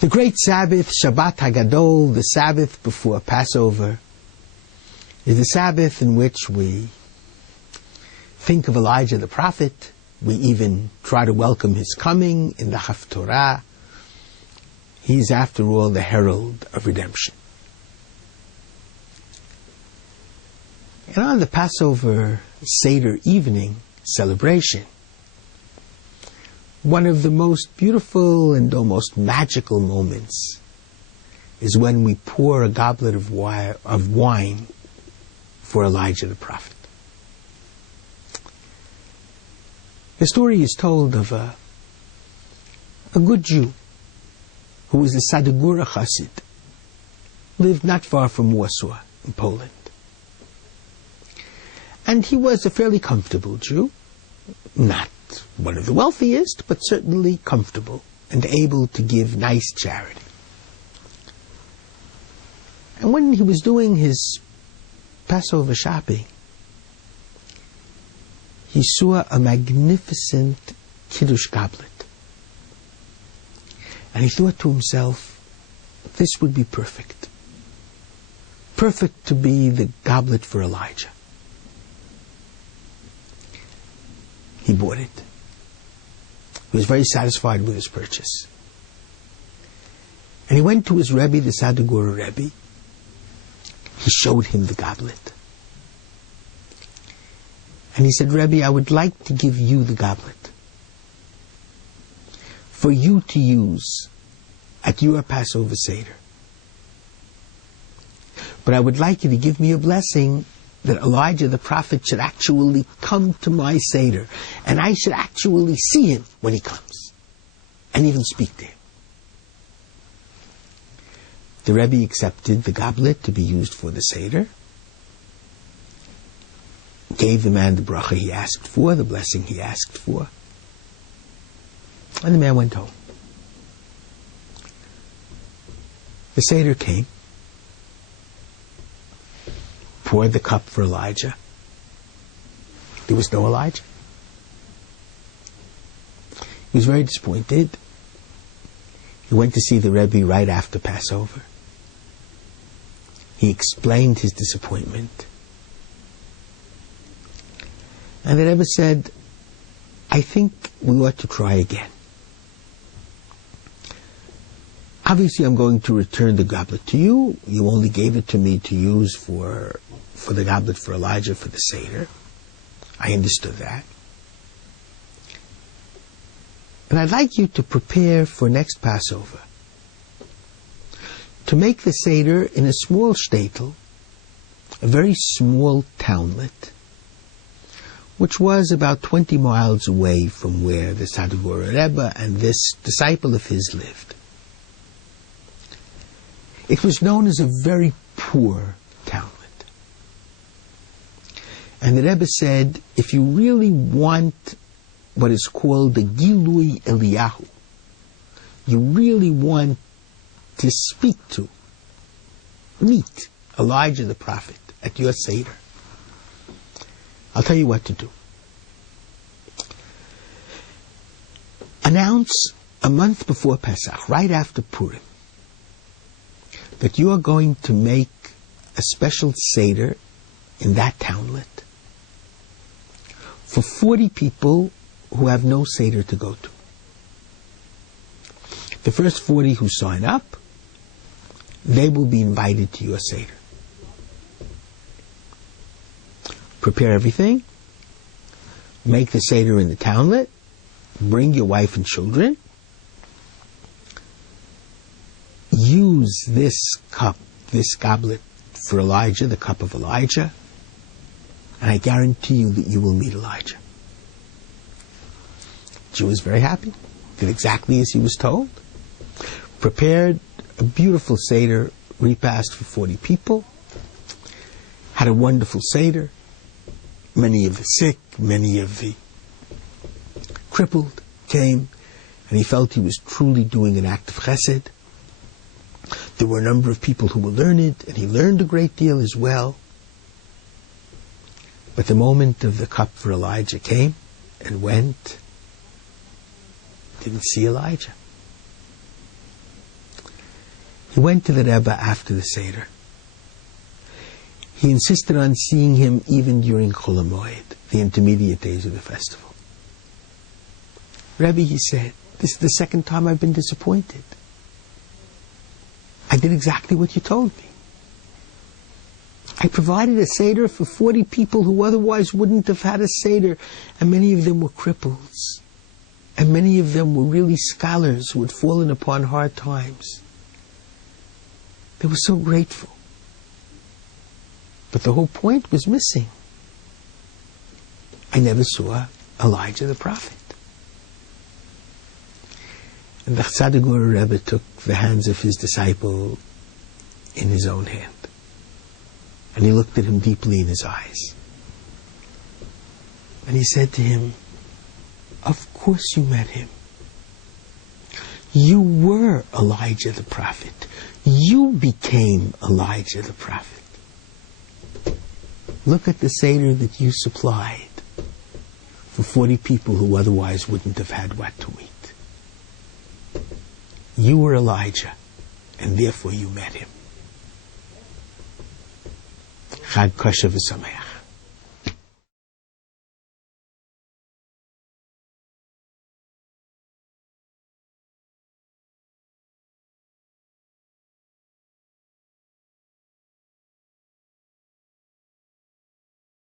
The great Sabbath, Shabbat HaGadol, the Sabbath before Passover, is the Sabbath in which we think of Elijah the prophet. We even try to welcome his coming in the Haftorah. He's, after all, the herald of redemption. And on the Passover Seder evening celebration, one of the most beautiful and almost magical moments is when we pour a goblet of wine for Elijah the prophet. The story is told of a good Jew who was a Sadegura Chassid, lived not far from Warsaw in Poland. And he was a fairly comfortable Jew, not one of the wealthiest, but certainly comfortable and able to give nice charity. And when he was doing his Passover shopping, he saw a magnificent Kiddush goblet. And he thought to himself, this would be perfect. Perfect to be the goblet for Elijah. He bought it. He was very satisfied with his purchase. And he went to his Rebbe, the Sadegura Rebbe. He showed him the goblet. And he said, Rebbe, I would like to give you the goblet for you to use at your Passover Seder. But I would like you to give me a blessing that Elijah the prophet should actually come to my Seder, and I should actually see him when he comes, and even speak to him. The Rebbe accepted the goblet to be used for the Seder, gave the man the bracha he asked for, the blessing he asked for, and the man went home. The Seder came, poured the cup for Elijah. There was no Elijah. He was very disappointed. He went to see the Rebbe right after Passover. He explained his disappointment. And the Rebbe said, I think we ought to try again. Obviously, I'm going to return the goblet to you. You only gave it to me to use for the goblet for Elijah for the Seder. I understood that. And I'd like you to prepare for next Passover to make the Seder in a small shtetl, a very small townlet, which was about 20 miles away from where the Sadegura Rebbe and this disciple of his lived. It was known as a very poor townlet. And the Rebbe said, if you really want what is called the Gilui Eliyahu, you really want to speak to, meet Elijah the prophet at your Seder, I'll tell you what to do. Announce a month before Pesach, right after Purim, that you are going to make a special Seder in that townlet for 40 people who have no Seder to go to. The first 40 who sign up, they will be invited to your Seder. Prepare everything, make the Seder in the townlet, bring your wife and children, use this cup, this goblet for Elijah, the cup of Elijah, and I guarantee you that you will meet Elijah. The Jew was very happy, did exactly as he was told, prepared a beautiful Seder repast for 40 people, had a wonderful Seder. Many of the sick, many of the crippled came, and he felt he was truly doing an act of chesed. There were a number of people who were learned, and he learned a great deal as well. But the moment of the cup for Elijah came and went, didn't see Elijah. He went to the Rebbe after the Seder. He insisted on seeing him even during Chol HaMoed, the intermediate days of the festival. Rebbe, he said, this is the second time I've been disappointed. I did exactly what you told me. I provided a Seder for 40 people who otherwise wouldn't have had a Seder, and many of them were cripples. And many of them were really scholars who had fallen upon hard times. They were so grateful. But the whole point was missing. I never saw Elijah the prophet. And the Tzaddik Rebbe took the hands of his disciple in his own hand. And he looked at him deeply in his eyes. And he said to him, of course you met him. You were Elijah the prophet. You became Elijah the prophet. Look at the Seder that you supplied for 40 people who otherwise wouldn't have had what to eat. You were Elijah, and therefore you met him. Chag Kosher v'Sameach.